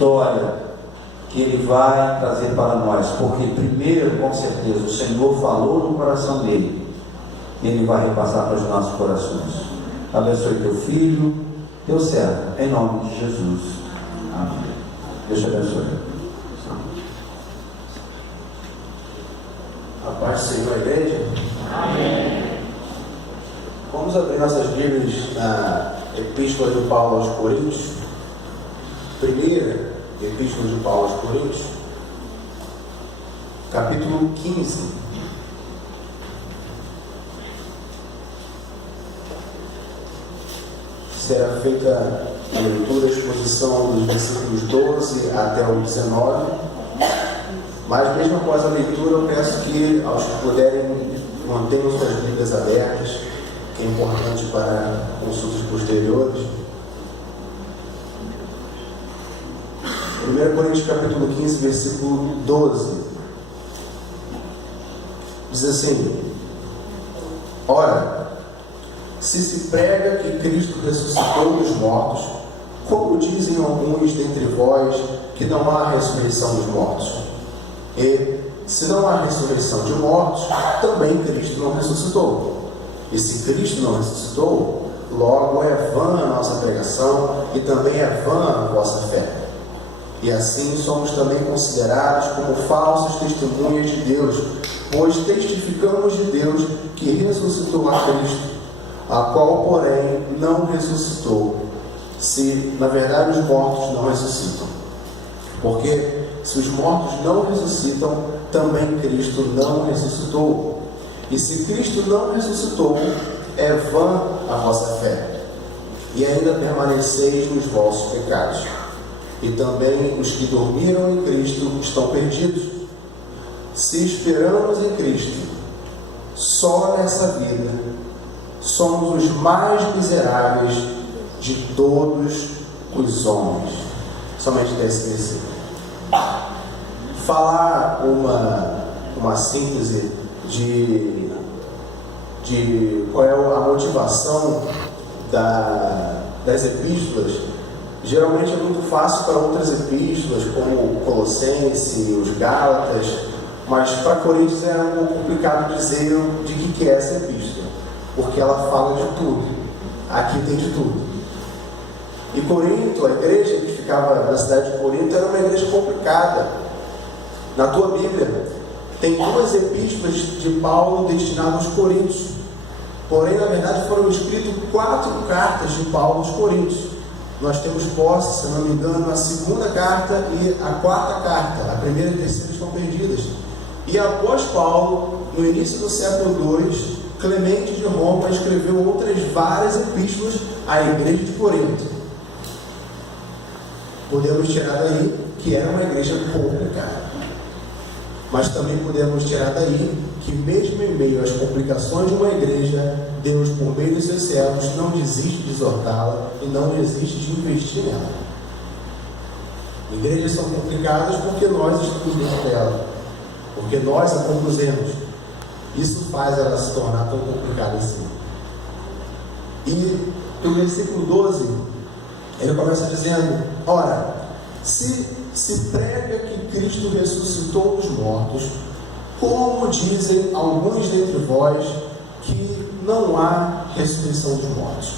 vitória que Ele vai trazer para nós, porque primeiro, com certeza, o Senhor falou no coração dele, e Ele vai repassar para os nossos corações. Abençoe teu filho, teu servo, em nome de Jesus. Amém. Deus te abençoe. A paz do Senhor, igreja. Amém. Vamos abrir nossas Bíblias na Epístola de Paulo aos Coríntios. Primeira Epístola de Paulo aos Coríntios, capítulo 15. Será feita a leitura, a exposição dos versículos 12 até o 19. Mas mesmo após a leitura, eu peço que aos que puderem mantenham suas Bíblias abertas, que é importante para consultas posteriores. 1 Coríntios capítulo 15, versículo 12. Diz assim: ora, se prega que Cristo ressuscitou dos mortos, como dizem alguns dentre vós que não há ressurreição dos mortos? E se não há ressurreição de mortos, também Cristo não ressuscitou. E se Cristo não ressuscitou, logo é vã a nossa pregação e também é vã a vossa fé. E assim somos também considerados como falsos testemunhas de Deus, pois testificamos de Deus que ressuscitou a Cristo, a qual, porém, não ressuscitou, se, na verdade, os mortos não ressuscitam. Porque, se os mortos não ressuscitam, também Cristo não ressuscitou. E se Cristo não ressuscitou, é vã a vossa fé, e ainda permaneceis nos vossos pecados. E também os que dormiram em Cristo estão perdidos. Se esperamos em Cristo, só nessa vida, somos os mais miseráveis de todos os homens. Somente desse versículo. Falar uma síntese de qual é a motivação das epístolas, geralmente é muito fácil para outras epístolas, como Colossenses, os Gálatas, mas para Coríntios é um pouco complicado dizer de que é essa epístola, porque ela fala de tudo. Aqui tem de tudo. E Corinto, a igreja que ficava na cidade de Corinto, era uma igreja complicada. Na tua Bíblia tem 2 epístolas de Paulo destinadas aos coríntios. Porém, na verdade, foram escritas 4 cartas de Paulo aos coríntios. Nós temos posse, se não me engano, a 2ª carta e a 4ª carta. A primeira e a terceira estão perdidas. E após Paulo, no início do século II, Clemente de Roma escreveu outras várias epístolas à igreja de Corinto. Podemos tirar daí que era uma igreja complicada. Mas também podemos tirar daí que mesmo em meio às complicações de uma igreja, Deus, por meio dos seus servos, não desiste de exortá-la e não desiste de investir nela. Igrejas são complicadas porque nós estamos dentro dela, porque nós a compusemos. Isso faz ela se tornar tão complicada assim. E no versículo 12, ele começa dizendo: ora, se prega que Cristo ressuscitou dos mortos, como dizem alguns dentre vós que não há ressurreição dos mortos.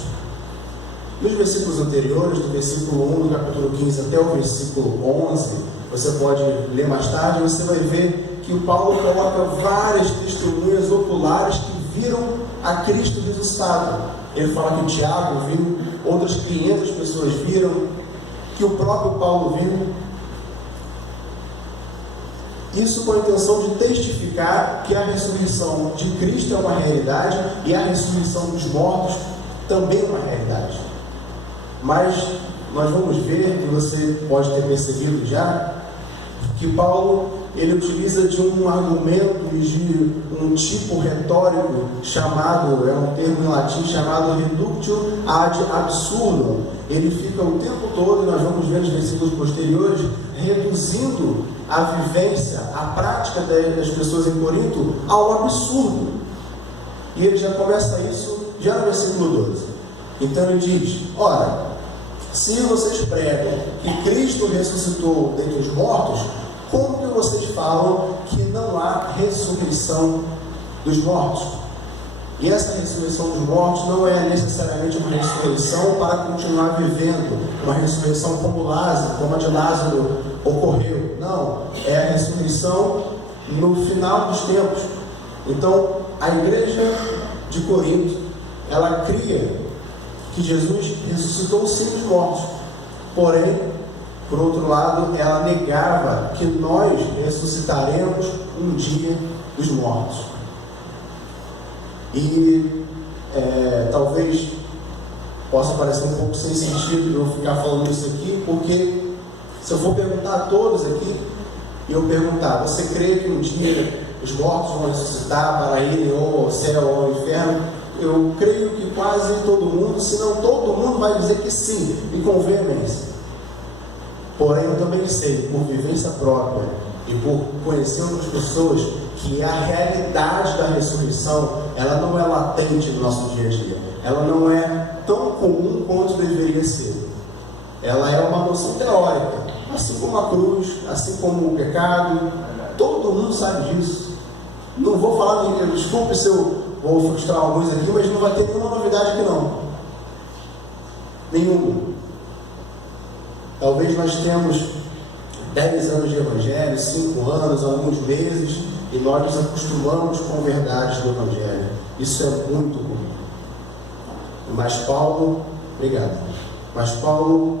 Nos versículos anteriores, do versículo 1 do capítulo 15 até o versículo 11, você pode ler mais tarde, você vai ver que o Paulo coloca várias testemunhas oculares que viram a Cristo ressuscitado. Ele fala que o Tiago viu, outras 500 pessoas viram, que o próprio Paulo viu. Isso com a intenção de testificar que a ressurreição de Cristo é uma realidade e a ressurreição dos mortos também é uma realidade. Mas nós vamos ver, e você pode ter percebido já, que Paulo ele utiliza de um argumento e de um tipo retórico chamado, é um termo em latim chamado reductio ad absurdum. Ele fica o tempo todo, e nós vamos ver nos versículos posteriores, reduzindo a vivência, a prática das pessoas em Corinto ao absurdo. E ele já começa isso já no versículo 12. Então ele diz: ora, Se vocês pregam que Cristo ressuscitou dentre os mortos, como que vocês falam que não há ressurreição dos mortos? E essa ressurreição dos mortos não é necessariamente uma ressurreição para continuar vivendo, uma ressurreição como a de Lázaro ocorreu. Não, é a ressurreição no final dos tempos. Então, a igreja de Corinto, ela cria que Jesus ressuscitou sim dos mortos, porém, por outro lado, ela negava que nós ressuscitaremos um dia dos mortos. E talvez possa parecer um pouco sem sentido eu ficar falando isso aqui, porque se eu for perguntar a todos aqui, e eu perguntar, você crê que um dia os mortos vão ressuscitar para irem ou ao céu ou ao inferno? Eu creio que quase todo mundo, se não todo mundo, vai dizer que sim, e com veemência. Porém, eu também sei, por vivência própria e por conhecer outras pessoas, que a realidade da ressurreição, ela não é latente no nosso dia a dia. Ela não é tão comum quanto deveria ser. Ela é uma noção teórica, assim como a cruz, assim como o pecado. Todo mundo sabe disso. Não vou falar, desculpe se eu vou frustrar alguns aqui, mas não vai ter nenhuma novidade aqui não. Nenhuma. Talvez nós temos 10 anos de Evangelho, 5 anos, alguns meses, e nós nos acostumamos com verdades do Evangelho. Isso é muito ruim. Mas Paulo, obrigado. Mas Paulo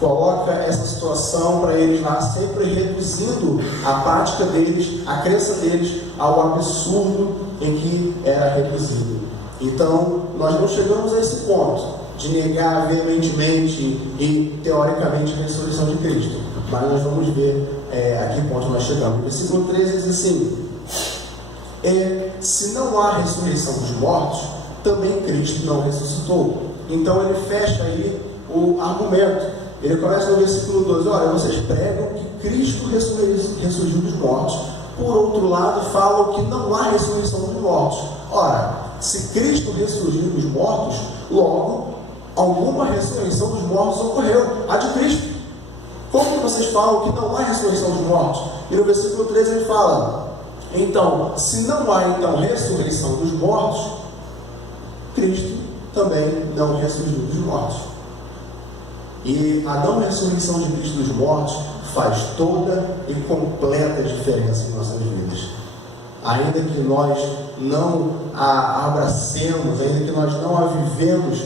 coloca essa situação para eles lá, sempre reduzindo a prática deles, a crença deles, ao absurdo em que era reduzido. Então, nós não chegamos a esse ponto de negar veementemente e teoricamente a ressurreição de Cristo, mas nós vamos ver a que ponto nós chegamos. O versículo 13 diz assim: se não há ressurreição dos mortos, também Cristo não ressuscitou. Então ele fecha aí o argumento. Ele começa no versículo 12: olha, vocês pregam que Cristo ressurgiu dos mortos, por outro lado falam que não há ressurreição dos mortos. Ora, se Cristo ressurgiu dos mortos, logo alguma ressurreição dos mortos ocorreu, a de Cristo. Como que vocês falam que não há ressurreição dos mortos? E no versículo 13 ele fala: então, se não há ressurreição dos mortos, Cristo também não ressurgiu dos mortos. E a não ressurreição de Cristo dos mortos faz toda e completa diferença em nossas vidas. Ainda que nós não a abracemos, ainda que nós não a vivemos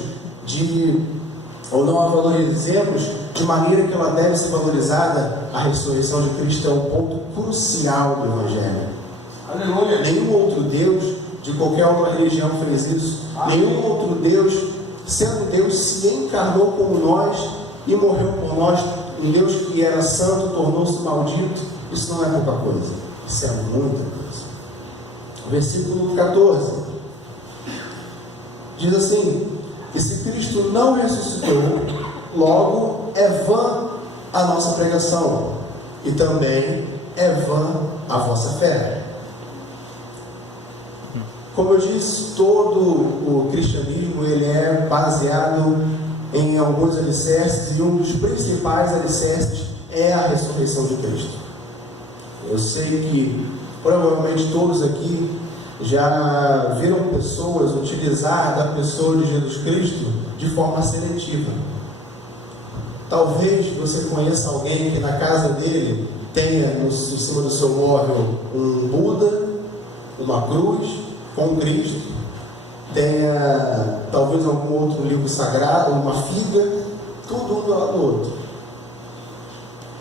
ou não a valorizemos de maneira que ela deve ser valorizada, a ressurreição de Cristo é um ponto crucial do Evangelho. Aleluia. Nenhum outro Deus de qualquer outra religião fez isso. Nenhum outro Deus, sendo Deus, se encarnou como nós e morreu por nós. Um Deus que era santo tornou-se maldito. Isso não é pouca coisa, isso é muita coisa. Versículo 14 diz assim: que se Cristo não ressuscitou, logo é vã a nossa pregação, e também é vã a vossa fé. Como eu disse, todo o cristianismo ele é baseado em alguns alicerces, e um dos principais alicerces é a ressurreição de Cristo. Eu sei que provavelmente todos aqui já viram pessoas utilizar da pessoa de Jesus Cristo de forma seletiva. Talvez você conheça alguém que na casa dele tenha em cima do seu móvel um Buda, uma cruz com Cristo, tenha talvez algum outro livro sagrado, uma figa, tudo um do lado do outro.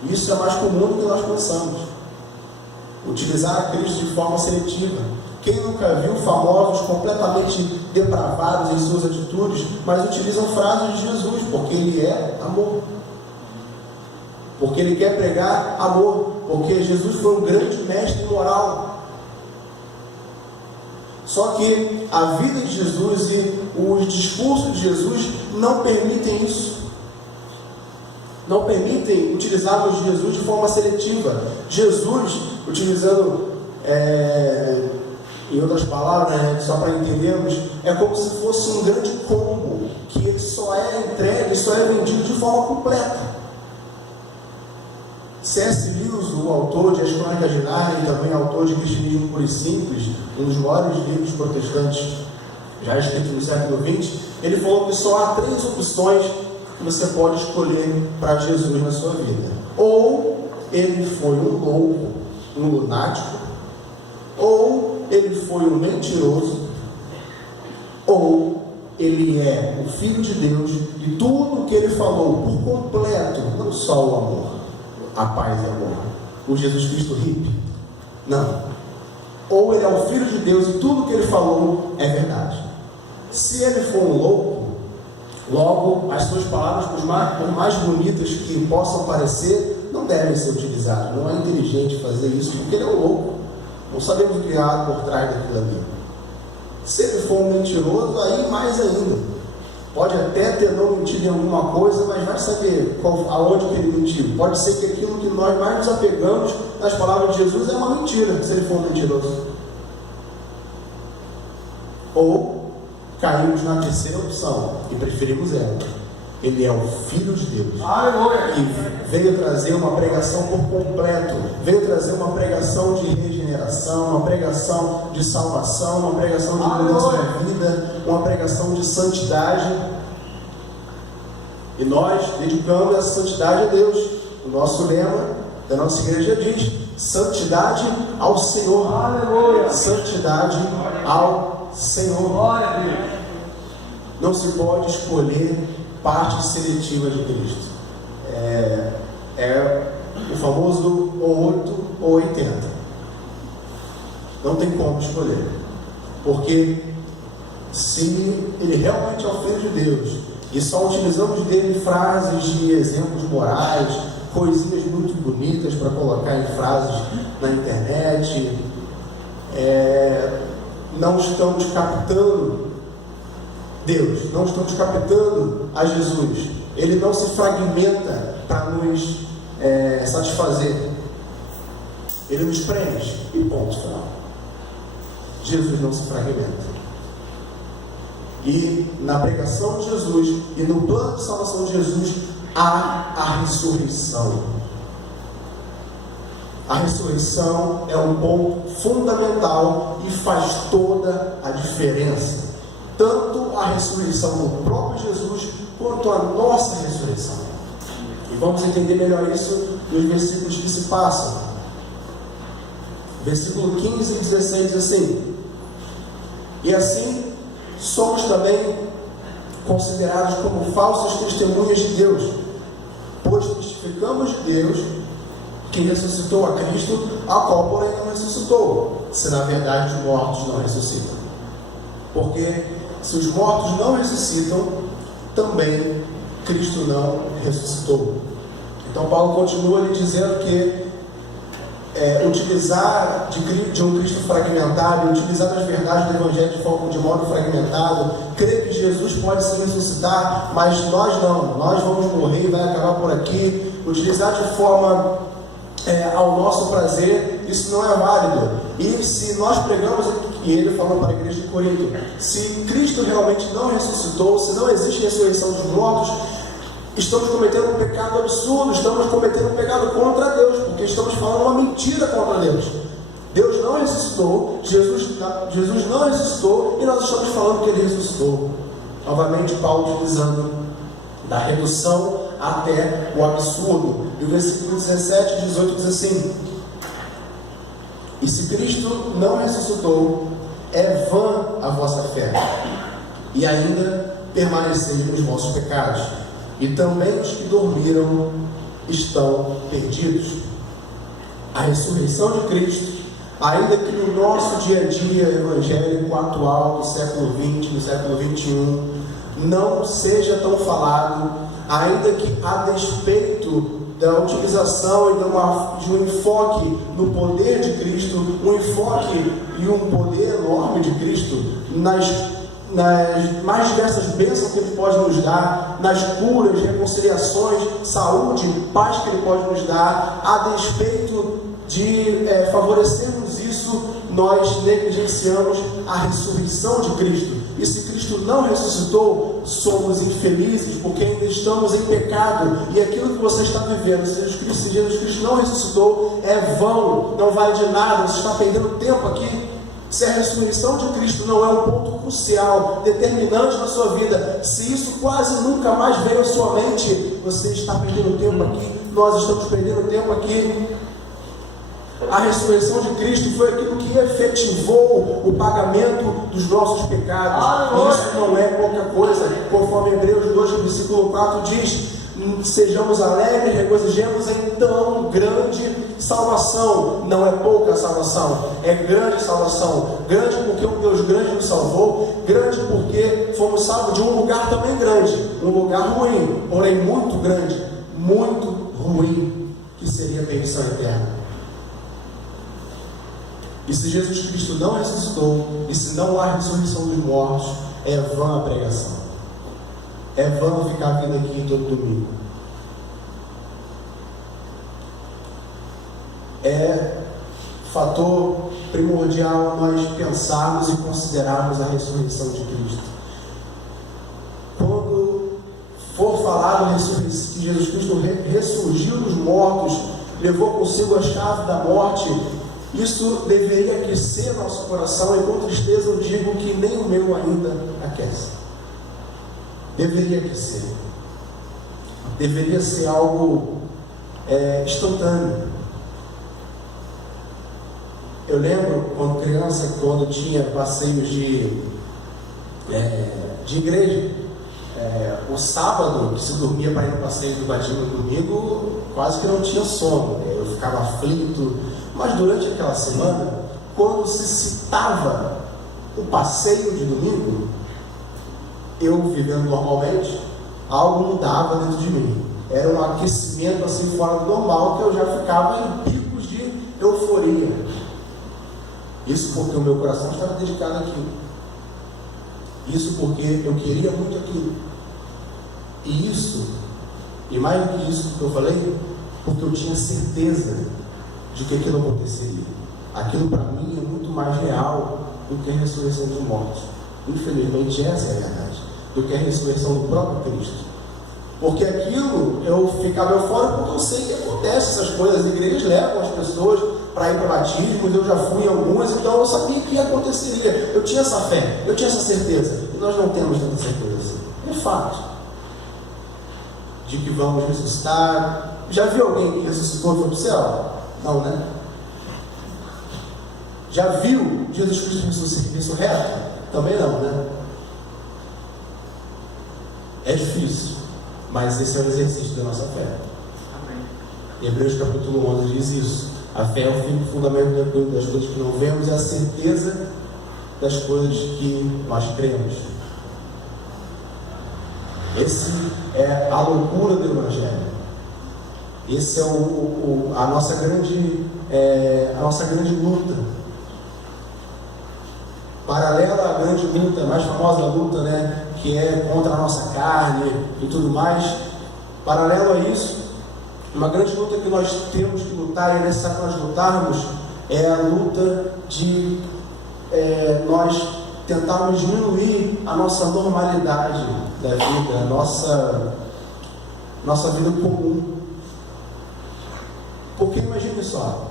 Isso é mais comum do que nós pensamos. Utilizar a Cristo de forma seletiva. Quem nunca viu famosos completamente depravados em suas atitudes, mas utilizam frases de Jesus, porque Ele é amor. Porque Ele quer pregar amor. Porque Jesus foi um grande mestre moral. Só que a vida de Jesus e os discursos de Jesus não permitem isso. Não permitem utilizarmos Jesus de forma seletiva. Jesus, utilizando, em outras palavras, só para entendermos, é como se fosse um grande combo que ele só é entregue, só é vendido de forma completa. C.S. Lewis, o autor de As Crônicas de Nárnia e também autor de Cristianismo Puro e Simples, um dos maiores livros protestantes já escrito no século XX, ele falou que só há 3 opções que você pode escolher para Jesus na sua vida. Ou ele foi um louco, um lunático, ou ele foi um mentiroso, ou ele é o Filho de Deus e tudo o que ele falou por completo, não só o amor, a paz e o amor, o Jesus Cristo hippie, não. Ou ele é o Filho de Deus e tudo o que ele falou é verdade. Se ele for um louco, logo as suas palavras, por mais bonitas que possam parecer, não devem ser utilizadas. Não é inteligente fazer isso, porque ele é um louco. Não sabemos o que há por trás daquilo ali. Se ele for um mentiroso, aí mais ainda. Pode até ter não mentido em alguma coisa, mas vai saber aonde que ele mentiu. Pode ser que aquilo que nós mais nos apegamos nas palavras de Jesus é uma mentira, se ele for um mentiroso. Ou caímos na terceira opção e preferimos ela. Ele é o Filho de Deus, que veio trazer uma pregação por completo, veio trazer uma pregação de regeneração, uma pregação de salvação, uma pregação de mudança da vida, uma pregação de santidade. E nós dedicamos essa santidade a Deus. O nosso lema da nossa igreja diz: santidade ao Senhor. Aleluia. Santidade ao Senhor. Não se pode escolher partes seletivas de Cristo. É o famoso ou 8 ou 80. Não tem como escolher. Porque se ele realmente é o Filho de Deus e só utilizamos dele frases de exemplos morais, coisinhas muito bonitas para colocar em frases na internet, não estamos captando Deus, não estamos captando a Jesus. Ele não se fragmenta para nos satisfazer. Ele nos preenche e ponto final. Jesus não se fragmenta. E na pregação de Jesus e no plano de salvação de Jesus há a ressurreição. A ressurreição é um ponto fundamental e faz toda a diferença. Tanto a ressurreição do próprio Jesus, quanto a nossa ressurreição. E vamos entender melhor isso nos versículos que se passam. Versículo 15 e 16 diz assim: e assim somos também considerados como falsas testemunhas de Deus, pois testificamos de Deus que ressuscitou a Cristo, a qual porém não ressuscitou, se na verdade os mortos não ressuscitam. Porque se os mortos não ressuscitam, também Cristo não ressuscitou. Então Paulo continua lhe dizendo que utilizar de um Cristo fragmentado, utilizar das verdades do Evangelho de modo fragmentado, crer que Jesus pode se ressuscitar, mas nós não, nós vamos morrer e vai acabar por aqui, utilizar de forma ao nosso prazer, isso não é válido. E se nós pregamos, e ele falou para a igreja de Corinto, se Cristo realmente não ressuscitou, se não existe ressurreição dos mortos, estamos cometendo um pecado absurdo, estamos cometendo um pecado contra Deus, porque estamos falando uma mentira contra Deus. Deus não ressuscitou, Jesus não ressuscitou, e nós estamos falando que Ele ressuscitou. Novamente Paulo utilizando da redução até o absurdo. E o versículo 17 e 18 diz assim: e se Cristo não ressuscitou, é vã a vossa fé, e ainda permaneceis nos vossos pecados, e também os que dormiram estão perdidos. A ressurreição de Cristo, ainda que no nosso dia a dia evangélico atual do século XX, do século XXI, não seja tão falado, ainda que a despeito da utilização e de um enfoque no poder de Cristo, um enfoque e um poder enorme de Cristo nas mais diversas bênçãos que Ele pode nos dar, nas curas, reconciliações, saúde, paz que Ele pode nos dar, a despeito de favorecermos isso, nós negligenciamos a ressurreição de Cristo. E se Cristo não ressuscitou, somos infelizes, porque ainda estamos em pecado. E aquilo que você está vivendo, se Jesus Cristo não ressuscitou, é vão, não vale de nada, você está perdendo tempo aqui. Se a ressurreição de Cristo não é um ponto crucial, determinante na sua vida, se isso quase nunca mais veio à sua mente, você está perdendo tempo aqui, nós estamos perdendo tempo aqui. A ressurreição de Cristo foi aquilo que efetivou o pagamento dos nossos pecados. E isso não é pouca coisa, conforme Hebreus 2, versículo 4 diz: sejamos alegres, regozijemos em tão grande salvação. Não é pouca salvação, é grande salvação. Grande porque um Deus grande nos salvou, grande porque fomos salvos de um lugar também grande, um lugar ruim, porém muito grande, muito ruim, que seria a perdição eterna. E se Jesus Cristo não ressuscitou, e se não há ressurreição dos mortos, é vã a pregação. É vã ficar vindo aqui todo domingo. É fator primordial nós pensarmos e considerarmos a ressurreição de Cristo. Quando for falar que Jesus Cristo ressurgiu dos mortos, levou consigo a chave da morte, isso deveria aquecer nosso coração, e com tristeza eu digo que nem o meu ainda aquece. Deveria aquecer. Deveria ser algo instantâneo. Eu lembro quando criança, quando tinha passeios de igreja, o sábado, que se dormia para ir no passeio do batismo no domingo, quase que não tinha sono, eu ficava aflito. Mas durante aquela semana, quando se citava o passeio de domingo, eu vivendo normalmente, algo mudava dentro de mim. Era um aquecimento assim fora do normal, que eu já ficava em picos de euforia. Isso porque o meu coração estava dedicado àquilo. Isso porque eu queria muito aquilo. E isso, e mais do que isso que eu falei, porque eu tinha certeza de que aquilo aconteceria. Aquilo para mim é muito mais real do que a ressurreição dos mortos. Infelizmente essa é a verdade, do que a ressurreição do próprio Cristo. Porque aquilo eu ficava eufórico porque eu sei que acontece essas coisas. As igrejas levam as pessoas para ir para batismos, eu já fui em algumas, então eu sabia que aconteceria. Eu tinha essa fé, eu tinha essa certeza. E nós não temos tanta certeza assim. É fato de que vamos ressuscitar. Já viu alguém que ressuscitou e foi para o céu? Não, né? Já viu Jesus Cristo ressurreto? Também não, né? É difícil, mas esse é o exercício da nossa fé. Amém. Hebreus capítulo 11 diz isso. A fé é o fim do fundamento das coisas que não vemos, e a certeza das coisas que nós cremos. Esse é a loucura do Evangelho. Esse é a nossa grande luta. Paralela à grande luta, a mais famosa luta, né, que é contra a nossa carne e tudo mais. Paralelo a isso, uma grande luta que nós temos que lutar, e é necessário que nós lutarmos, é a luta de nós tentarmos diminuir a nossa normalidade da vida, a nossa vida comum. Porque imagine só,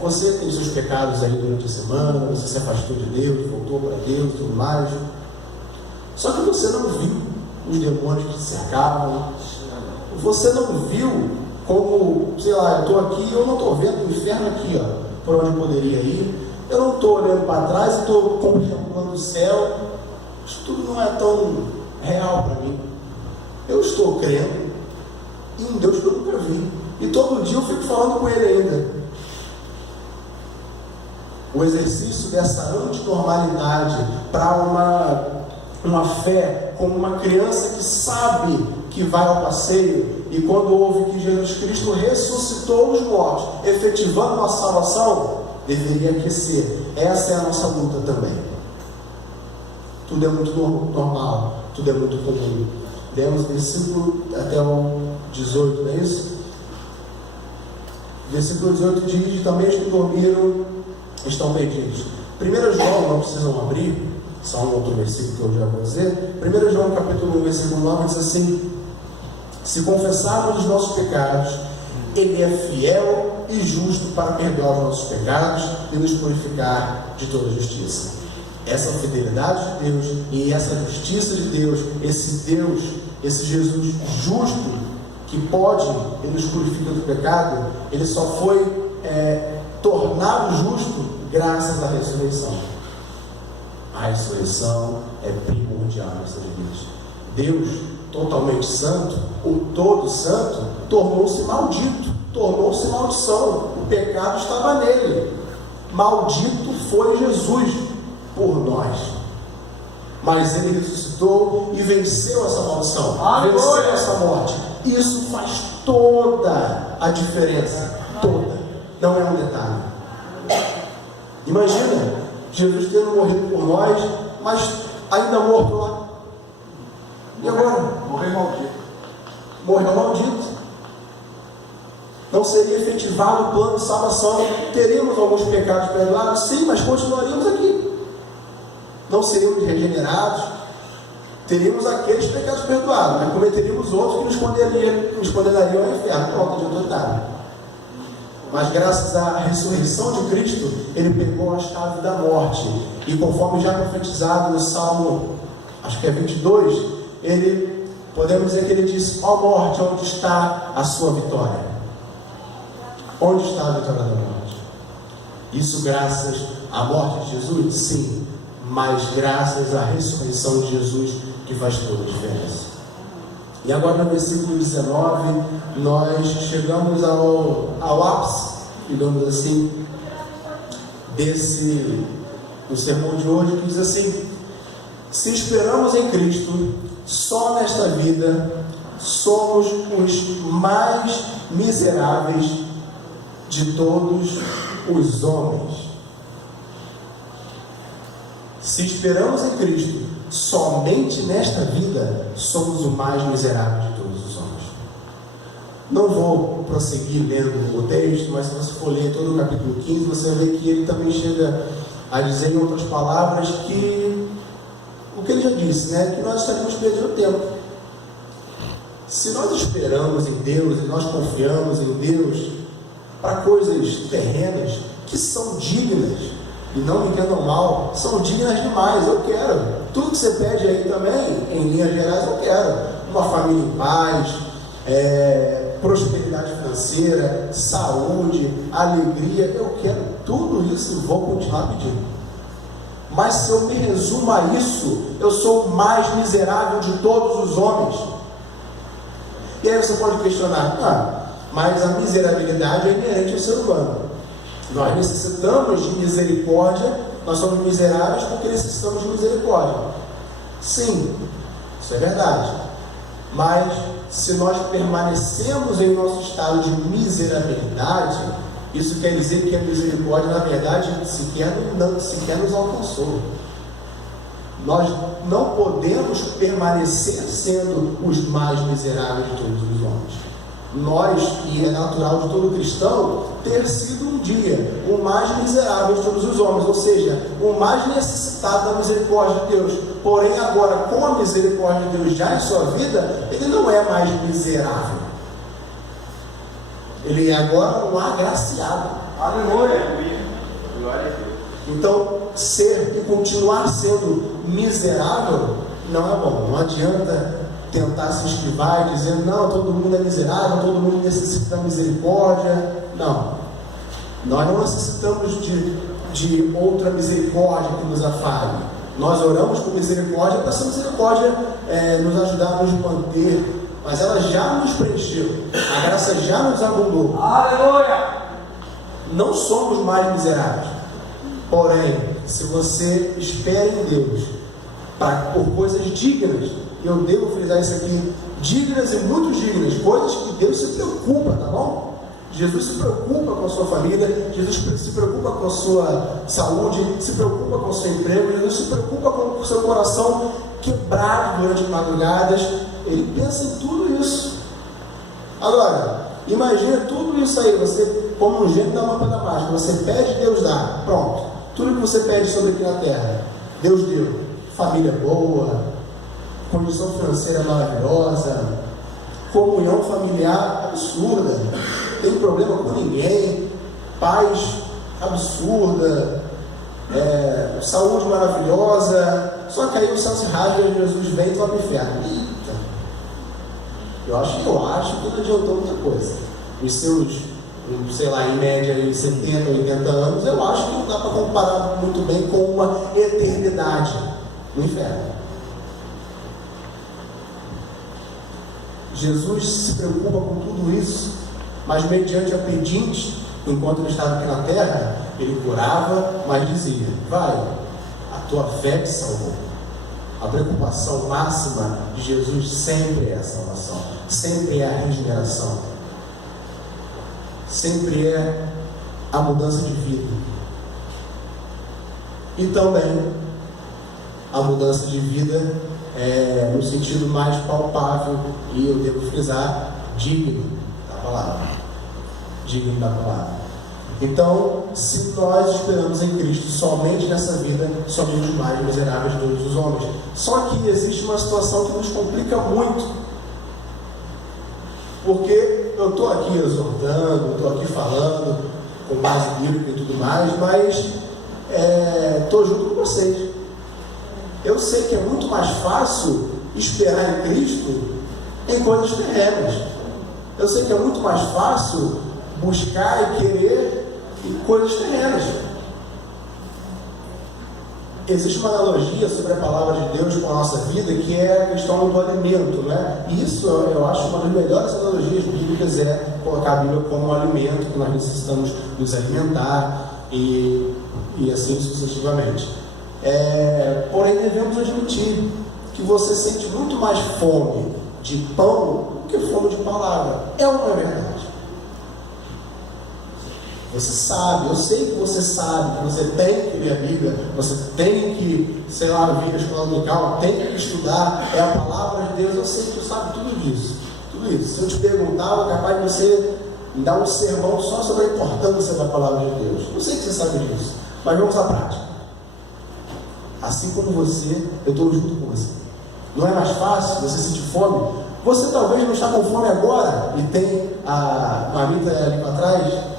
você tem seus pecados aí durante a semana, você se afastou de Deus, voltou para Deus e tudo mais, só que você não viu os demônios que te cercavam, você não viu como, sei lá, eu estou aqui e eu não estou vendo o inferno aqui, ó, por onde eu poderia ir, eu não estou olhando para trás e estou contemplando o céu. Isso tudo não é tão real para mim. Eu estou crendo em um Deus que eu nunca vi, e todo dia eu fico falando com Ele ainda. O exercício dessa antinormalidade para uma fé como uma criança que sabe que vai ao passeio, e quando ouve que Jesus Cristo ressuscitou os mortos, efetivando nossa salvação, deveria aquecer. Essa é a nossa luta também. Tudo é muito normal, tudo é muito comum. Demos versículo até o 18, não é isso? Versículo 18 diz: também os que dormiram estão perdidos. 1 João, não precisam abrir, só um outro versículo que eu já vou dizer. 1 João capítulo 1, versículo 9 diz assim: se confessarmos os nossos pecados, Ele é fiel e justo para perdoar os nossos pecados e nos purificar de toda justiça. Essa fidelidade de Deus e essa justiça de Deus, esse Jesus justo que pode e nos purifica do pecado, Ele só foi tornado justo graças à ressurreição. A ressurreição é primordial nessas vidas. Deus, totalmente santo, o todo santo, tornou-se maldito, tornou-se maldição. O pecado estava nele. Maldito foi Jesus por nós. Mas Ele ressuscitou e venceu essa maldição, venceu essa morte. Isso faz toda a diferença. Toda. Não é um detalhe. Imagina Jesus tendo morrido por nós, mas ainda morto lá. E agora? Morreu maldito. Morreu maldito. Não seria efetivado o plano de salvação. Teríamos alguns pecados perdoados, sim, mas continuaríamos aqui. Não seríamos regenerados. Teríamos aqueles pecados perdoados, mas cometeríamos outros que nos condenariam ao inferno. Pronto, adiantou nada. Mas graças à ressurreição de Cristo, Ele pegou a chave da morte. E conforme já profetizado no Salmo, acho que é 22, podemos dizer que Ele disse: ó morte, onde está a sua vitória? Onde está a vitória da morte? Isso graças à morte de Jesus? Sim, mas graças à ressurreição de Jesus, que faz toda a diferença. E agora no versículo 19, nós chegamos ao ápice, digamos assim, do sermão de hoje, que diz assim: se esperamos em Cristo, só nesta vida, somos os mais miseráveis de todos os homens. Se esperamos em Cristo, somente nesta vida, somos o mais miserável de todos os homens. Não vou prosseguir lendo o texto, mas se você for ler todo o capítulo 15, você vai ver que ele também chega a dizer, em outras palavras, que o que ele já disse, né? Que nós estaríamos perdendo tempo. Se nós esperamos em Deus e nós confiamos em Deus para coisas terrenas que são dignas, e não me entendam mal, são dignas demais. Eu quero tudo que você pede aí também, em linhas gerais. Eu quero uma família em paz, prosperidade financeira, saúde, alegria. Eu quero tudo isso e vou continuar pedindo. Mas se eu me resumo a isso, eu sou o mais miserável de todos os homens. E aí você pode questionar: mas a miserabilidade é inerente ao ser humano. Nós necessitamos de misericórdia, nós somos miseráveis porque necessitamos de misericórdia. Sim, isso é verdade. Mas se nós permanecemos em nosso estado de miserabilidade, isso quer dizer que a misericórdia, na verdade, sequer nos alcançou. Nós não podemos permanecer sendo os mais miseráveis de todos os homens. Nós, e é natural de todo cristão, ter sido um dia o mais miserável de todos os homens, ou seja, o mais necessitado da misericórdia de Deus. Porém, agora, com a misericórdia de Deus já em sua vida, ele não é mais miserável. Ele é agora um agraciado. Aleluia! Glória a Deus. Então, ser e continuar sendo miserável não é bom. Não adianta tentar se esquivar e dizer: não, todo mundo é miserável, todo mundo necessita da misericórdia. Não. Nós não necessitamos de outra misericórdia que nos afague. Nós oramos por misericórdia para essa misericórdia nos ajudar a nos manter, mas ela já nos preencheu, a graça já nos abundou. Aleluia! Não somos mais miseráveis. Porém, se você espera em Deus por coisas dignas, e eu devo frisar isso aqui, dignas e muito dignas, coisas que Deus se preocupa, tá bom? Jesus se preocupa com a sua família, Jesus se preocupa com a sua saúde, se preocupa com o seu emprego, Jesus se preocupa com o seu coração quebrado durante madrugadas. Ele pensa em tudo isso. Agora, imagina tudo isso aí, você como um gênio da lâmpada mágica. Você pede, Deus dá. Pronto. Tudo que você pede sobre aqui na terra, Deus deu. Família boa, condição financeira maravilhosa, comunhão familiar absurda, tem problema com ninguém, paz absurda, saúde maravilhosa. Só que aí o céu se rasga e Jesus vem e vai para o inferno. Eita! Eu acho que não adiantou muita coisa. Os seus, sei lá, em média de 70, 80 anos, eu acho que não dá para comparar muito bem com uma eternidade no inferno. Jesus se preocupa com tudo isso, mas mediante a pedinte, enquanto ele estava aqui na terra, ele curava, mas dizia: vai, a tua fé te salvou. A preocupação máxima de Jesus sempre é a salvação, sempre é a regeneração, sempre é a mudança de vida. E também a mudança de vida no sentido mais palpável, e eu devo frisar, digno da palavra. Digno da palavra. Então, se nós esperamos em Cristo somente nessa vida, somos os mais miseráveis de todos os homens. Só que existe uma situação que nos complica muito, porque eu estou aqui exortando, estou aqui falando com base bíblica e tudo mais, mas estou junto com vocês. Eu sei que é muito mais fácil esperar em Cristo em coisas terrenas. Eu sei que é muito mais fácil buscar e querer coisas terrenas. Existe uma analogia sobre a palavra de Deus com a nossa vida, que é a questão do alimento, né? E isso eu acho uma das melhores analogias bíblicas, é colocar a Bíblia como um alimento, que nós necessitamos nos alimentar e assim sucessivamente. Porém, devemos admitir que você sente muito mais fome de pão do que fome de palavra. É ou não é verdade? Você sabe, eu sei que você sabe que você tem que ler a Bíblia, você tem que, sei lá, vir à escola local, tem que estudar, é a palavra de Deus. Eu sei que você sabe tudo isso. Tudo isso. Se eu te perguntar, é capaz de você me dar um sermão só sobre a importância da palavra de Deus. Eu sei que você sabe disso, mas vamos à prática. Assim como você, eu estou junto com você. Não é mais fácil você sentir fome? Você talvez não está com fome agora e tem a marmita ali para trás.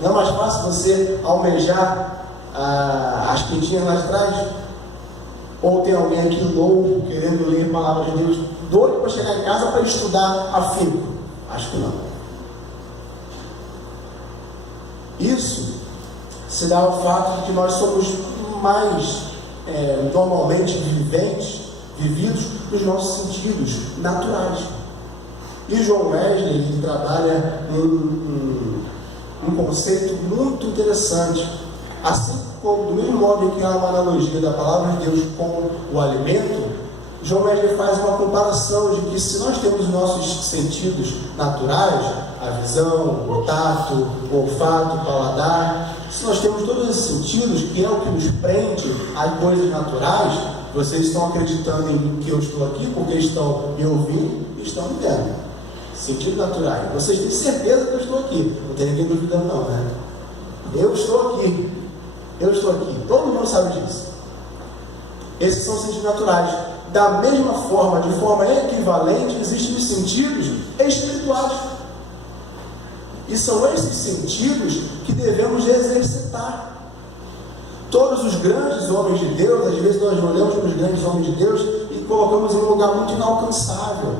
Não é mais fácil você almejar as quentinhas lá atrás? Ou tem alguém aqui louco, querendo ler a palavra de Deus, doido para chegar em casa para estudar afinco? Acho que não. Isso se dá ao fato de que nós somos mais normalmente vividos nos nossos sentidos naturais. E John Wesley, ele trabalha um conceito muito interessante. Assim como, do mesmo modo que há uma analogia da palavra de Deus com o alimento, John Wesley faz uma comparação de que se nós temos nossos sentidos naturais, a visão, o tato, o olfato, o paladar, se nós temos todos esses sentidos, que é o que nos prende a coisas naturais, vocês estão acreditando em que eu estou aqui porque estão me ouvindo e estão me vendo. Sentidos naturais. Vocês têm certeza que eu estou aqui. Não tem ninguém duvidando não, né? Eu estou aqui. Eu estou aqui. Todo mundo sabe disso. Esses são sentidos naturais. Da mesma forma, de forma equivalente, existem os sentidos espirituais. E são esses sentidos que devemos exercitar. Todos os grandes homens de Deus, às vezes nós olhamos para os grandes homens de Deus e colocamos em um lugar muito inalcançável.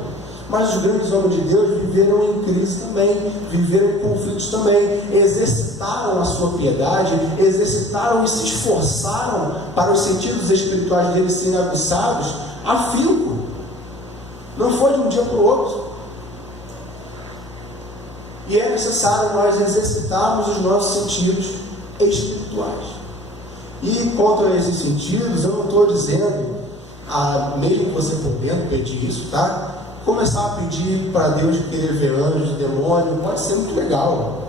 Mas os grandes homens de Deus viveram em crise também, viveram em conflitos também, exercitaram a sua piedade, exercitaram e se esforçaram para os sentidos espirituais deles serem aguçados a fio. Não foi de um dia para o outro. E é necessário nós exercitarmos os nossos sentidos espirituais. E quanto a esses sentidos, eu não estou dizendo, mesmo que você for dentro pedir isso, tá? Começar a pedir para Deus querer ver anjos, demônio, pode ser muito legal.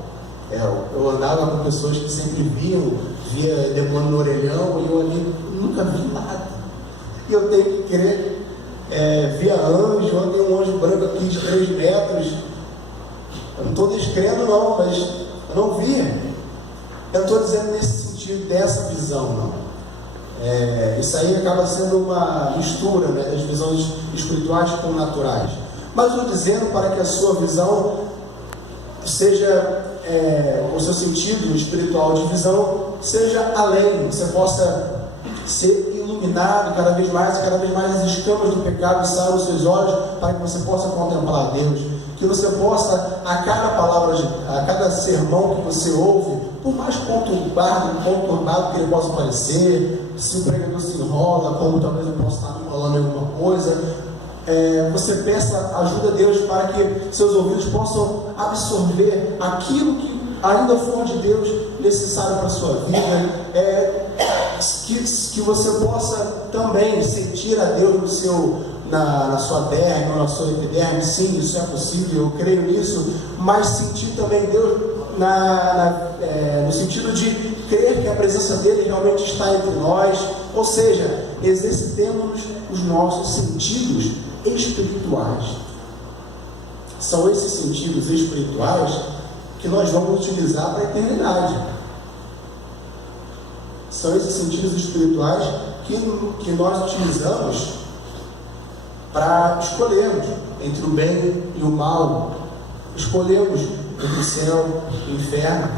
Eu andava com pessoas que sempre via demônio no orelhão, e eu ali nunca vi nada. E eu tenho que querer via anjo. Ontem um anjo branco aqui de 3 metros. Eu não estou descrendo não, mas Eu não vi. Eu estou dizendo nesse sentido dessa visão, não. Isso aí acaba sendo uma mistura, né, das visões espirituais com naturais. Mas estou dizendo para que a sua visão seja, o seu sentido espiritual de visão seja além, você possa ser iluminado cada vez mais as escamas do pecado saiam dos seus olhos, para que você possa contemplar a Deus, que você possa, a cada sermão que você ouve, por mais conturbado que ele possa parecer, se o pregador se enrola, como talvez eu possa estar enrolando em alguma coisa, você peça ajuda a Deus para que seus ouvidos possam absorver aquilo que ainda for de Deus necessário para a sua vida, que você possa também sentir a Deus na sua derme ou na sua epiderme. Sim, isso é possível, eu creio nisso, mas sentir também Deus no sentido de crer que a presença dele realmente está entre nós, ou seja, exercitemos os nossos sentidos espirituais. São esses sentidos espirituais que nós vamos utilizar para a eternidade. São esses sentidos espirituais que nós utilizamos para escolhermos entre o bem e o mal, escolhemos entre o céu e o inferno.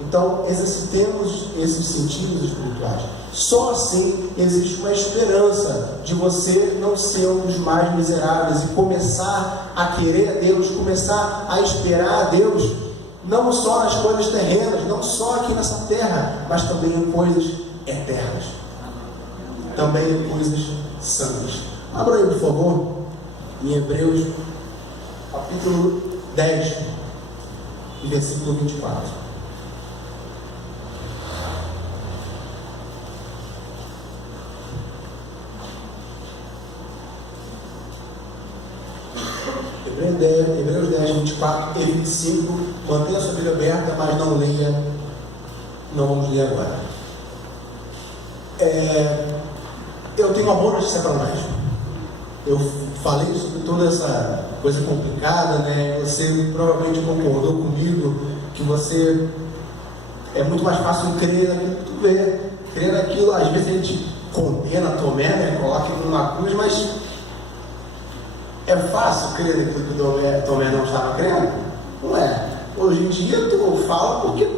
Então, exercitemos esses sentidos espirituais. Só assim existe uma esperança de você não ser um dos mais miseráveis e começar a querer a Deus, começar a esperar a Deus, não só nas coisas terrenas, não só aqui nessa terra, mas também em coisas eternas, também em coisas santas. Abra aí, por favor, em Hebreus, capítulo 10, versículo 24. Hebreus 10, 24 e 25. Mantenha a sua Bíblia aberta, mas não leia. Não vamos ler agora. Eu tenho uma boa notícia para nós. Eu falei sobre toda essa coisa complicada, né? Você provavelmente concordou comigo que você é muito mais fácil crer naquilo que tu vê. Crer naquilo, às vezes a gente condena Tomé, né? Coloca ele numa cruz, mas é fácil crer naquilo que Tomé não estava crendo? Não é. Hoje em dia eu falo porque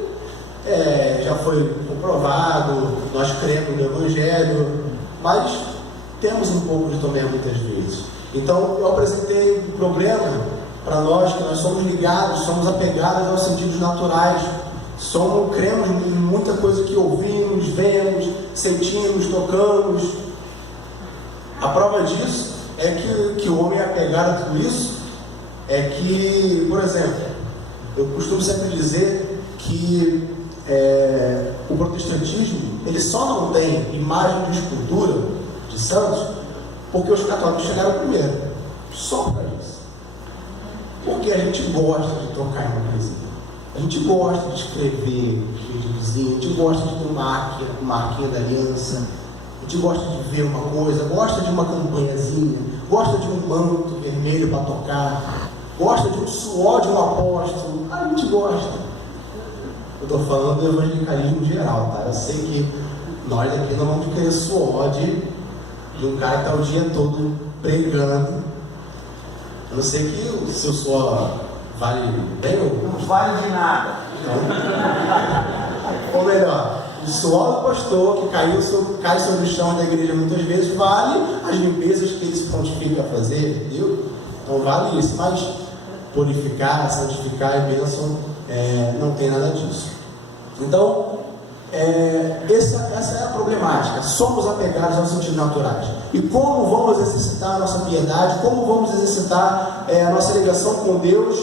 já foi comprovado, nós cremos no Evangelho, mas temos um pouco de Tomé muitas vezes. Então eu apresentei um problema para nós, que nós somos ligados, somos apegados aos sentidos naturais, cremos em muita coisa que ouvimos, vemos, sentimos, tocamos. A prova disso é que o homem é apegado a tudo isso, é que, por exemplo, eu costumo sempre dizer que o protestantismo, ele só não tem imagem de escultura de santos porque os católicos chegaram primeiro, só para isso. Porque a gente gosta de tocar em uma coisinha, a gente gosta de escrever videozinho, a gente gosta de ter uma marquinha da aliança, a gente gosta de ver uma coisa, gosta de uma campanhazinha, gosta de um manto vermelho para tocar, gosta de um suor de um apóstolo, a gente gosta. Eu estou falando do evangelicalismo geral, tá? Eu sei que nós aqui não vamos querer suor de um cara que está o dia todo pregando. Eu não sei que o seu suor vale bem ou não vale de nada. Ou melhor, o suor do pastor que cai sobre o chão da igreja muitas vezes vale as limpezas que ele se prontifica a fazer, viu? Então vale isso, mas purificar, santificar e bênção, não tem nada disso. Então, essa é a problemática. Somos apegados aos sentidos naturais. E como vamos exercitar a nossa piedade, como vamos exercitar a nossa ligação com Deus,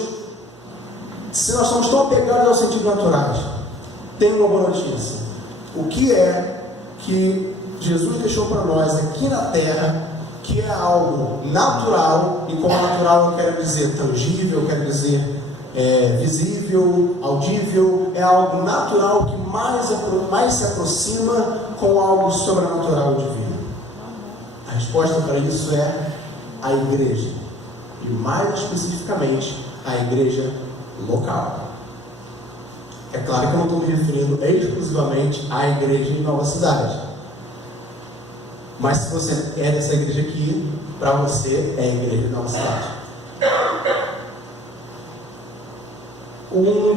se nós somos tão apegados aos sentidos naturais? Tem uma boa notícia. O que é que Jesus deixou para nós aqui na terra, que é algo natural, e como natural eu quero dizer tangível, eu quero dizer visível, audível, é algo natural que mais se aproxima com algo sobrenatural divino. A resposta para isso é a igreja, e mais especificamente a igreja local. É claro que eu não estou me referindo exclusivamente à igreja em Nova Cidade. Mas se você é dessa igreja aqui, para você é a igreja de Nova Cidade. Um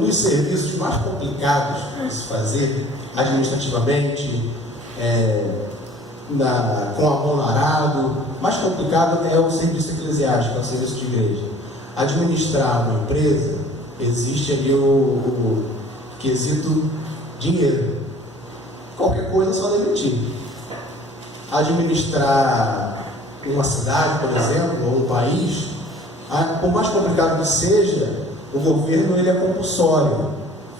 dos serviços mais complicados de se fazer administrativamente, com a mão no arado, mais complicado é o serviço eclesiástico, é o serviço de igreja. Administrar uma empresa, existe ali o quesito dinheiro. Qualquer coisa é só demitir. Administrar uma cidade, por exemplo, ou um país, por mais complicado que seja, o governo ele é compulsório.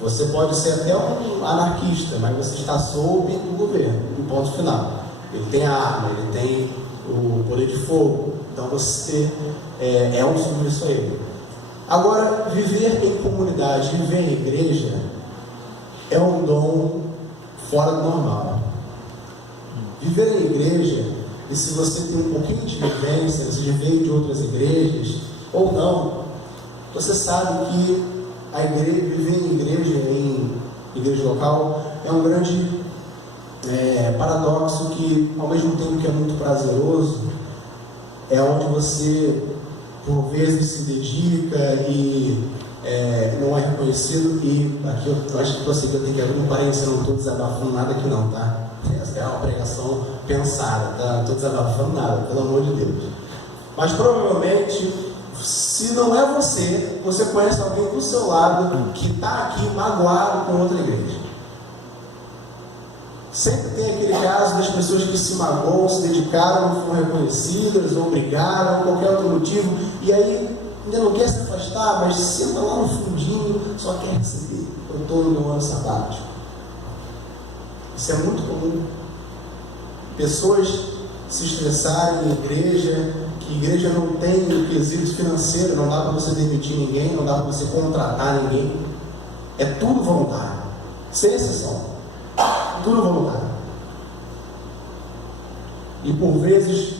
Você pode ser até um anarquista, mas você está sob o governo, em ponto final. Ele tem a arma, ele tem o poder de fogo, então você é um submisso a ele. Agora, viver em comunidade, viver em igreja, é um dom fora do normal. Viver em igreja, e se você tem um pouquinho de vivência, você veio de outras igrejas, ou não, você sabe que a igreja, viver em igreja local, é um grande paradoxo que, ao mesmo tempo que é muito prazeroso, é onde você, por vezes, se dedica e não é reconhecido. E aqui eu acho que você tem que abrir um parênteses, eu não estou desabafando nada aqui não, tá? Essa é uma pregação pensada, tá? Não estou desabafando nada, pelo amor de Deus. Mas provavelmente, se não é você, você conhece alguém do seu lado que está aqui magoado com outra igreja. Sempre tem aquele caso das pessoas que se magoam, se dedicaram, não foram reconhecidas, ou brigaram, qualquer outro motivo, e aí ainda não quer se afastar, mas senta lá no fundinho, só quer receber. Eu estou no meu ano sabático. Isso é muito comum. Pessoas se estressarem em igreja, que igreja não tem o quesito financeiro, não dá para você demitir ninguém, não dá para você contratar ninguém. É tudo voluntário, sem exceção. Tudo voluntário. E por vezes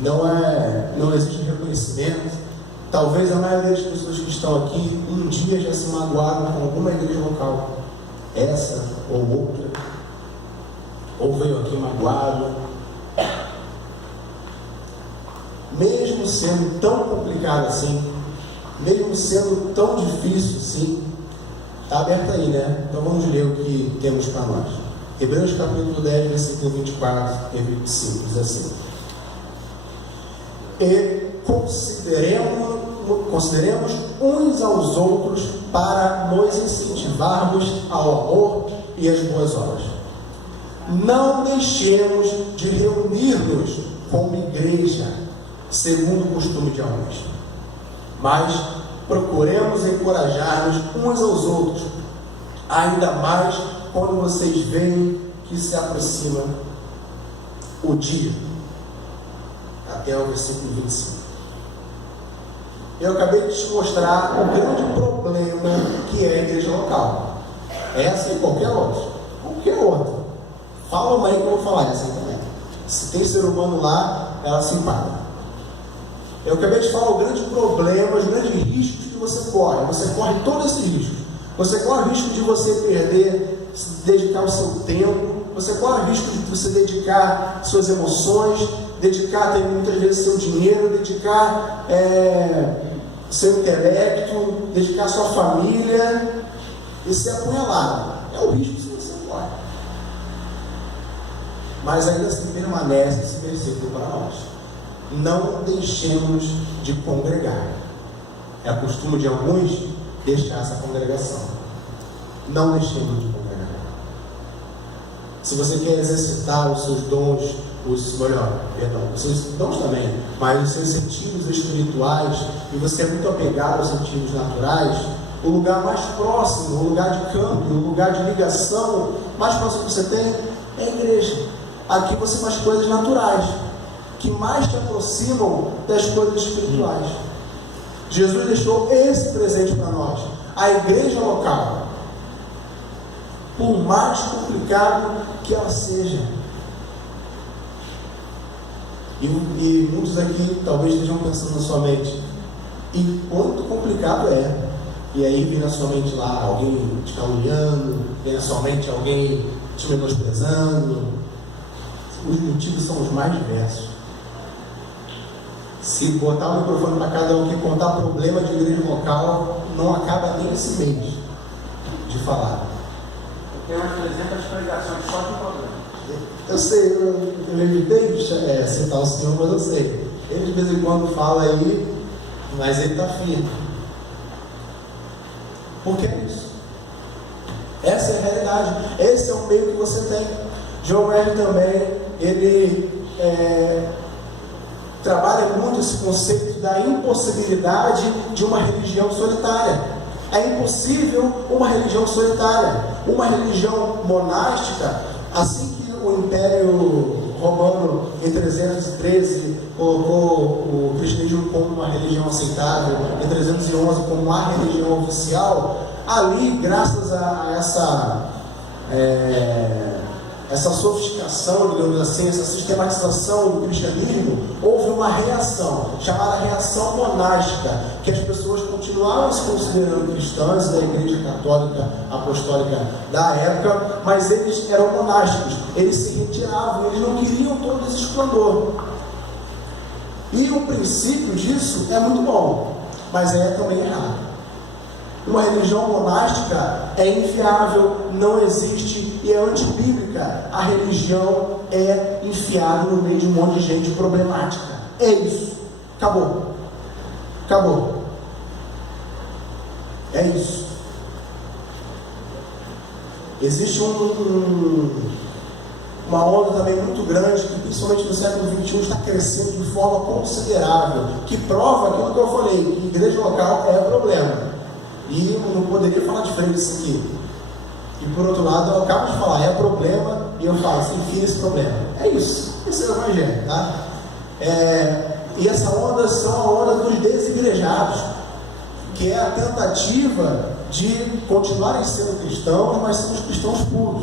não existe reconhecimento. Talvez a maioria das pessoas que estão aqui um dia já se magoaram com alguma igreja local, essa ou outra, ou veio aqui magoado. Mesmo sendo tão complicado assim, mesmo sendo tão difícil assim, está aberto aí, né? Então vamos ler o que temos para nós. Hebreus capítulo 10, versículo 24 e 25, diz assim: E consideremos uns aos outros para nos incentivarmos ao amor e às boas obras. Não deixemos de reunir-nos como igreja, segundo o costume de alguns, mas procuremos encorajar-nos uns aos outros, ainda mais quando vocês veem que se aproxima o dia. Até o versículo 25. Eu acabei de te mostrar o grande problema que é a igreja local. Essa e qualquer outra. Qualquer outra. Fala uma aí que eu vou falar essa aí também. Se tem ser humano lá, ela se paga. Eu acabei de falar o grande problema, os grandes riscos que você corre. Você corre todos esses riscos. Você corre o risco de você perder, se dedicar o seu tempo. Você corre o risco de você dedicar suas emoções, dedicar muitas vezes seu dinheiro, dedicar seu intelecto, dedicar sua família e ser apunhalado. É o risco que você corre. Mas ainda assim permanece esse versículo para nós. Não deixemos de congregar. É o costume de alguns deixar essa congregação. Não deixemos de congregar. Se você quer exercitar os seus dons, os seus dons também, mas os seus sentidos espirituais, e você é muito apegado aos sentidos naturais, o lugar mais próximo, o lugar de câmbio, o lugar de ligação mais próximo que você tem é a igreja. Aqui você faz coisas naturais, que mais te aproximam das coisas espirituais. Jesus deixou esse presente para nós, a igreja local, por mais complicado que ela seja. E muitos aqui talvez estejam pensando na sua mente, e quanto complicado é. E aí vem na sua mente lá alguém te caluniando, vem na sua mente alguém te menosprezando. Os motivos são os mais diversos. Se botar o microfone para cada um que contar problema de igreja local, não acaba nem esse mês de falar. Eu tenho umas 300 pregações só de problema. Eu sei, eu evitei citar o senhor, mas eu sei. Ele de vez em quando fala aí, mas ele está firme. Porque é isso. Essa é a realidade. Esse é o meio que você tem. John Wayne também, ele trabalha muito esse conceito da impossibilidade de uma religião solitária. É impossível uma religião solitária. Uma religião monástica, assim que o Império Romano, em 313, colocou o cristianismo como uma religião aceitável, em 311 como a religião oficial, ali, graças a essa sofisticação, digamos assim, essa sistematização do cristianismo, houve uma reação, chamada reação monástica, que as pessoas continuavam se considerando cristãs da Igreja Católica Apostólica da época, mas eles eram monásticos, eles se retiravam, eles não queriam todo esse esplendor. E o princípio disso é muito bom, mas é também errado. Uma religião monástica é inviável, não existe e é antibíblica. A religião é enfiada no meio de um monte de gente problemática. É isso. Acabou. Acabou. É isso. Existe uma onda também muito grande, que principalmente no século XXI está crescendo de forma considerável, que prova aquilo que eu falei, que igreja local é problema. E eu não poderia falar diferente disso aqui. E por outro lado, eu acabo de falar, é problema, e eu falo, se enfia esse problema. É isso. Esse é o evangelho, tá? E essa onda são a onda dos desigrejados, que é a tentativa de continuarem sendo cristãos, mas são os cristãos puros.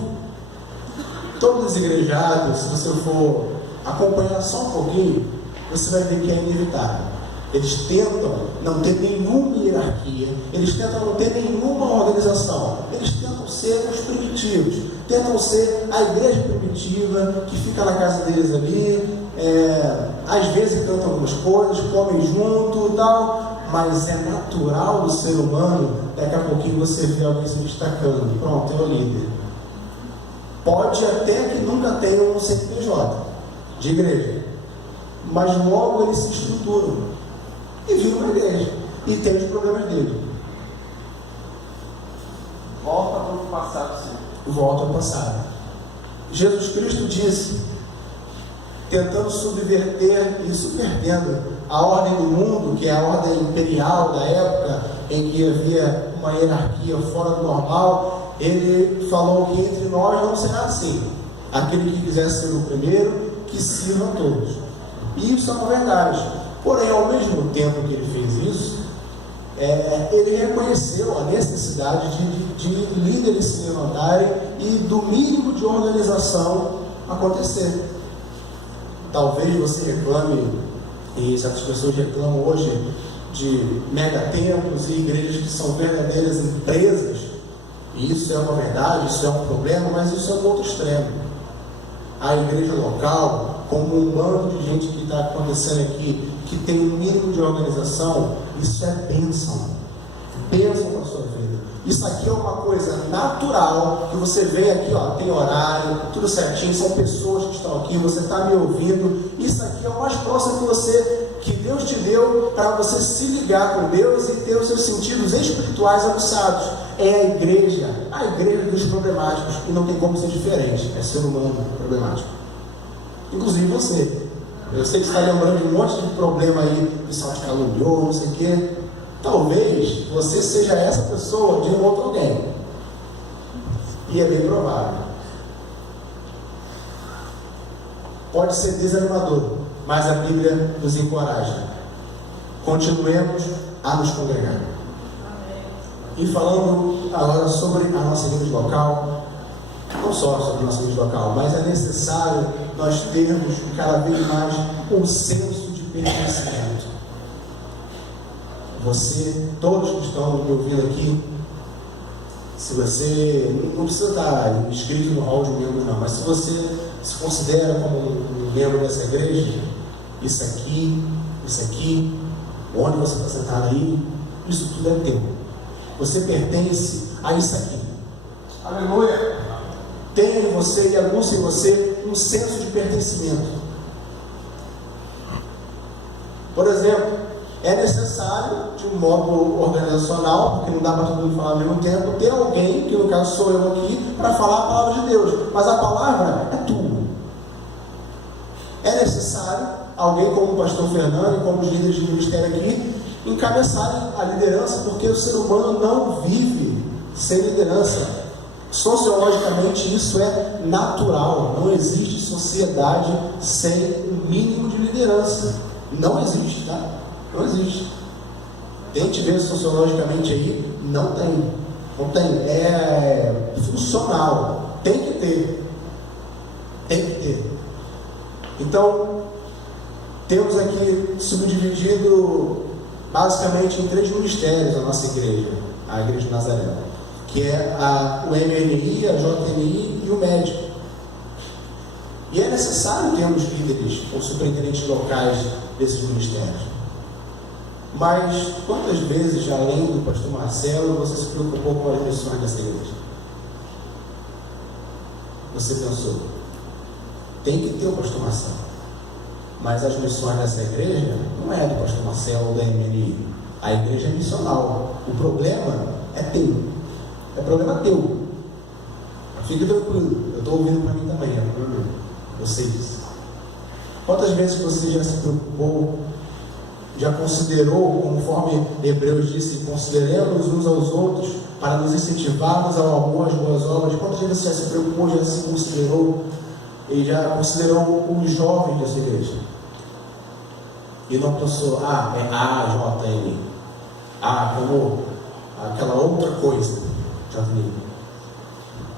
Todo desigrejado, se você for acompanhar só um pouquinho, você vai ver que é inevitável. Eles tentam não ter nenhuma hierarquia, eles tentam não ter nenhuma organização, eles tentam ser os primitivos, tentam ser a igreja primitiva que fica na casa deles ali, às vezes cantam algumas coisas, comem junto e tal, mas é natural do ser humano, daqui a pouquinho você vê alguém se destacando, pronto, é o líder. Pode até que nunca tenha um CNPJ de igreja, mas logo eles se estruturam e viram uma igreja e tem os problemas dele. Volta para o passado sempre. Volta ao passado. Jesus Cristo disse, tentando subverter e subvertendo a ordem do mundo, que é a ordem imperial da época, em que havia uma hierarquia fora do normal, ele falou que entre nós não será assim. Aquele que quiser ser o primeiro, que sirva a todos. E isso é uma verdade. Porém, ao mesmo tempo que ele fez isso, ele reconheceu a necessidade de líderes se levantarem e do mínimo de organização acontecer. Talvez você reclame, e certas pessoas reclamam hoje, de megatemplos e igrejas que são verdadeiras empresas. E isso é uma verdade, isso é um problema, mas isso é um outro extremo. A igreja local, como um bando de gente que está acontecendo aqui, que tem um mínimo de organização, isso é bênção. Bênção para a sua vida. Isso aqui é uma coisa natural, que você vem aqui, ó, tem horário, tudo certinho, são pessoas que estão aqui, você está me ouvindo. Isso aqui é o mais próximo que Deus te deu para você se ligar com Deus e ter os seus sentidos espirituais aguçados. É a igreja dos problemáticos, e não tem como ser diferente, é ser humano problemático. Inclusive você. Eu sei que você está lembrando de um monte de problema aí, o pessoal te caluniou, não sei o quê. Talvez você seja essa pessoa de um outro alguém. E é bem provável. Pode ser desanimador, mas a Bíblia nos encoraja. Continuemos a nos congregar. E falando agora sobre a nossa igreja local, não só sobre a nossa igreja local, mas é necessário nós termos cada vez mais um senso de pertencimento. você, todos que estão me ouvindo aqui, se você, não precisa estar inscrito no hall de membros não, mas se você se considera como um membro dessa igreja, isso aqui, onde você está sentado aí, isso tudo é teu. Você pertence a isso aqui. Aleluia! Tenha em você e aguça em você um senso de pertencimento. Por exemplo, é necessário, de um modo organizacional, porque não dá para todo mundo falar ao mesmo tempo, ter alguém, que no caso sou eu aqui, para falar a palavra de Deus. Mas a palavra é tua. É necessário alguém como o pastor Fernando e como os líderes de ministério aqui encabeçarem a liderança, porque o ser humano não vive sem liderança. Sociologicamente isso é natural. Não existe sociedade sem um mínimo de liderança. Não existe, tá? Não existe. Tente ver sociologicamente aí, não tem. Não tem. É funcional. Tem que ter. Tem que ter. Então, temos aqui subdividido basicamente em 3 ministérios a nossa igreja, a Igreja de Nazaré, que é o MNI, a JNI e o médico. E é necessário termos líderes ou superintendentes locais desses ministérios. Mas quantas vezes, além do pastor Marcelo, você se preocupou com as missões dessa igreja? Você pensou, tem que ter o pastor Marcelo, mas as missões dessa igreja não é do pastor Marcelo ou da MNI. A igreja é missional. O problema é teu. É problema teu. Fique tranquilo, eu estou ouvindo para mim também, é problema meu. Eu sei disso. Quantas vezes você já se preocupou, já considerou, conforme Hebreus disse, consideremos uns aos outros para nos incentivarmos ao amor, às boas obras? Quantas vezes você já se preocupou, já se considerou e já considerou os jovens dessa igreja? E não pensou, é AJN, como aquela outra coisa, JN.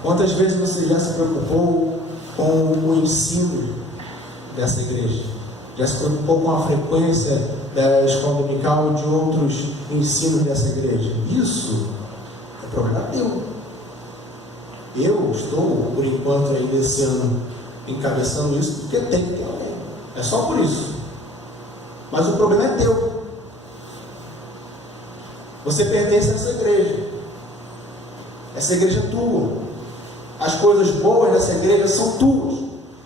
Quantas vezes você já se preocupou com o ensino dessa igreja? Já se preocupou com a frequência da escola dominical e de outros ensinos dessa igreja? Isso é problema teu. Eu estou, por enquanto, ainda esse ano, encabeçando isso, porque tem que ter alguém. É só por isso. Mas o problema é teu. Você pertence a essa igreja. Essa igreja é tua. As coisas boas dessa igreja são tuas.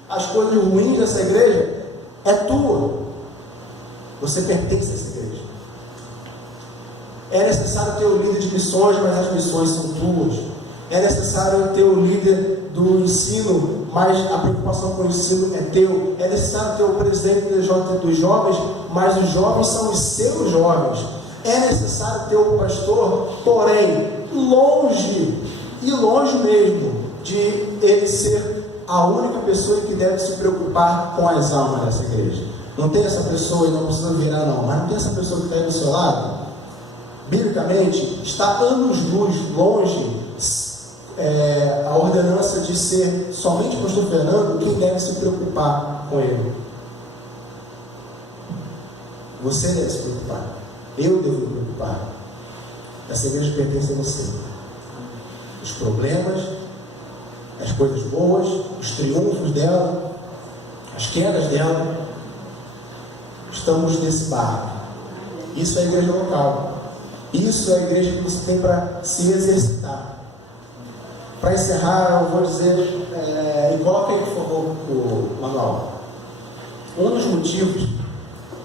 As coisas ruins dessa igreja é tua. Você pertence a essa igreja. É necessário ter o líder de missões, mas as missões são tuas. É necessário ter o líder do ensino, mas a preocupação com o ensino é teu. É necessário ter o presidente dos jovens, mas os jovens são os seus jovens. É necessário ter o pastor, porém, longe mesmo de ele ser a única pessoa que deve se preocupar com as almas dessa igreja. Não tem essa pessoa, e não precisa virar não, mas não tem essa pessoa que está aí do seu lado? Biblicamente, está anos-luz longe a ordenança de ser somente o pastor Fernando quem deve se preocupar com ele. Você deve se preocupar. Eu devo me preocupar. Essa igreja pertence a você. Os problemas, as coisas boas, os triunfos dela, as quedas dela, estamos nesse barco. Isso é a igreja local. Isso é a igreja que você tem para se exercitar. Para encerrar, eu vou dizer, e coloca aí, por favor, o manual. Um dos motivos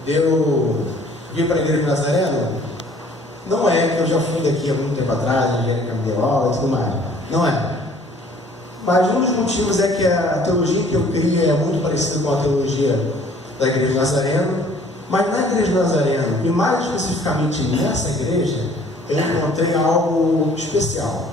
de eu vir para a igreja de Nazaré não é que eu já fui daqui há muito tempo atrás, a igreja que me deu aula e tudo mais. Não é. Mas um dos motivos é que a teologia que eu crio é muito parecida com a teologia da igreja de Nazareno. Mas na igreja de Nazareno, e mais especificamente nessa igreja, eu encontrei algo especial.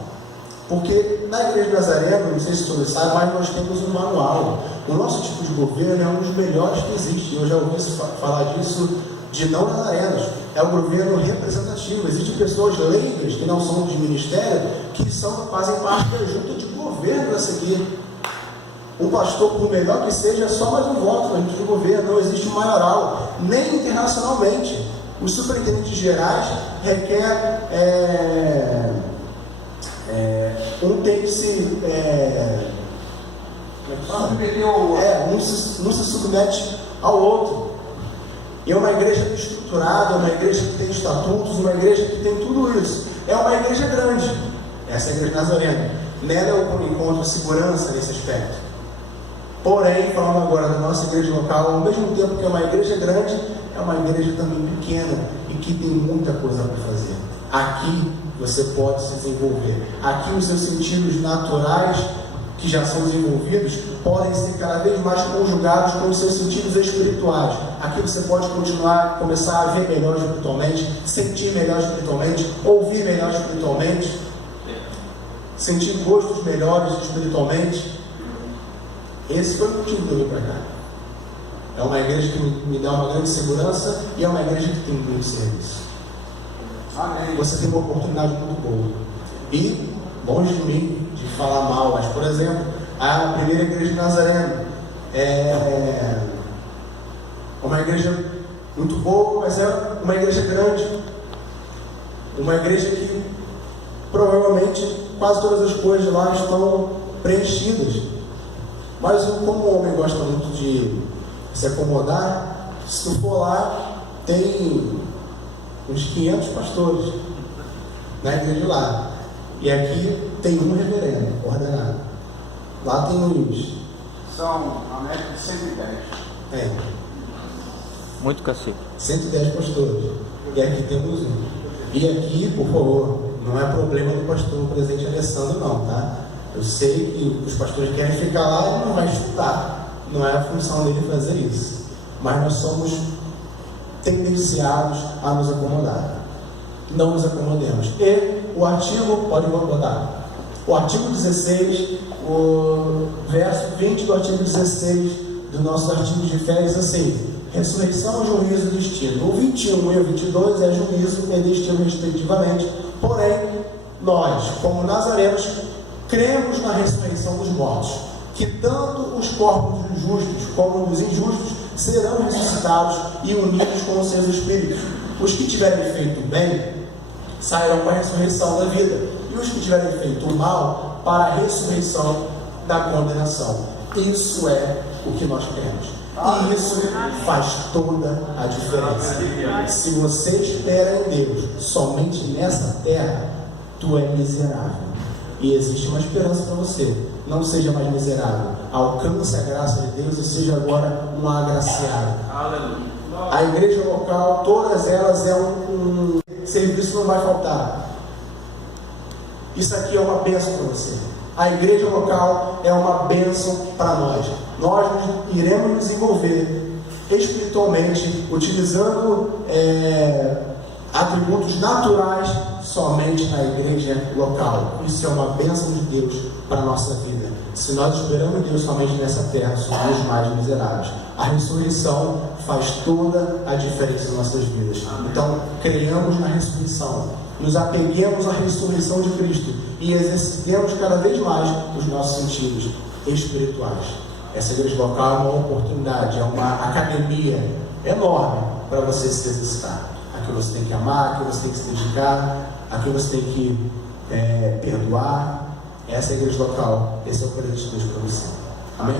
Porque na igreja de Nazareno, não sei se todos sabem, mas nós temos um manual. O nosso tipo de governo é um dos melhores que existe. Eu já ouvi falar disso de não nazarenos. É um governo representativo. Existem pessoas leigas que não são de ministério, que fazem parte da junta de governo dessa aqui. O pastor, por melhor que seja, é só mais um voto na junta de governo. Não existe um maioral, nem internacionalmente. Os superintendentes gerais requer um tem que se não se submete ao outro. E é uma igreja estruturada, é uma igreja que tem estatutos, uma igreja que tem tudo isso. É uma igreja grande. Essa é a igreja nazarena. Nela eu encontro segurança nesse aspecto. Porém, falando agora da nossa igreja local, ao mesmo tempo que é uma igreja grande, é uma igreja também pequena e que tem muita coisa para fazer. Aqui você pode se desenvolver. Aqui os seus sentidos naturais, que já são desenvolvidos, podem ser cada vez mais conjugados com os seus sentidos espirituais. Aqui você pode começar a ver melhor espiritualmente, sentir melhor espiritualmente, ouvir melhor espiritualmente, sentir gostos melhores espiritualmente. Esse foi o motivo de eu vir para cá. É uma igreja que me dá uma grande segurança e é uma igreja que tem muito serviço. Amém. Você tem uma oportunidade muito boa. E, longe de mim de falar mal, mas, por exemplo, a primeira igreja de Nazareno é uma igreja muito boa, mas é uma igreja grande. Uma igreja que provavelmente quase todas as coisas lá estão preenchidas. Mas como o homem gosta muito de se acomodar, se tu for lá, tem uns 500 pastores na igreja lá. E aqui tem um reverendo ordenado. Lá tem uns. São a média de 110. Muito cacique. 110 pastores. E aqui temos um. E aqui, por favor, não é problema do pastor presidente Alessandro, não, tá? Eu sei que os pastores querem ficar lá e ele não vai estudar. Não é a função dele fazer isso. Mas nós somos tendenciados a nos acomodar. Não nos acomodemos. E o artigo, pode botar. O artigo 16, o verso 20 do artigo 16 do nosso artigo de fé diz assim: ressurreição, juízo e destino. O 21 e o 22 é juízo e destino respectivamente. Porém, nós, como nazarenos, cremos na ressurreição dos mortos, que tanto os corpos dos justos como dos injustos serão ressuscitados e unidos com os seus espíritos. Os que tiverem feito bem sairão para a ressurreição da vida, e os que tiverem feito o mal para a ressurreição da condenação. Isso é o que nós queremos. E isso faz toda a diferença. Se você espera em Deus somente nessa terra, tu é miserável. E existe uma esperança para você. Não seja mais miserável. Alcance a graça de Deus e seja agora um agraciado. A igreja local, todas elas é um serviço, não vai faltar. Isso aqui é uma bênção para você. A igreja local é uma bênção para nós. Nós iremos nos desenvolver espiritualmente, utilizando atributos naturais somente na igreja local. Isso é uma bênção de Deus para a nossa vida. Se nós esperamos Deus somente nessa terra, somos os mais miseráveis. A ressurreição faz toda a diferença em nossas vidas. Então, creiamos na ressurreição, nos apeguemos à ressurreição de Cristo e exercitemos cada vez mais os nossos sentidos espirituais. Essa igreja local é uma oportunidade, é uma academia enorme para você se exercitar. Aqui você tem que amar, aqui você tem que se dedicar, aqui você tem que perdoar. Essa é a igreja local, esse é o presente de Deus para você. Amém?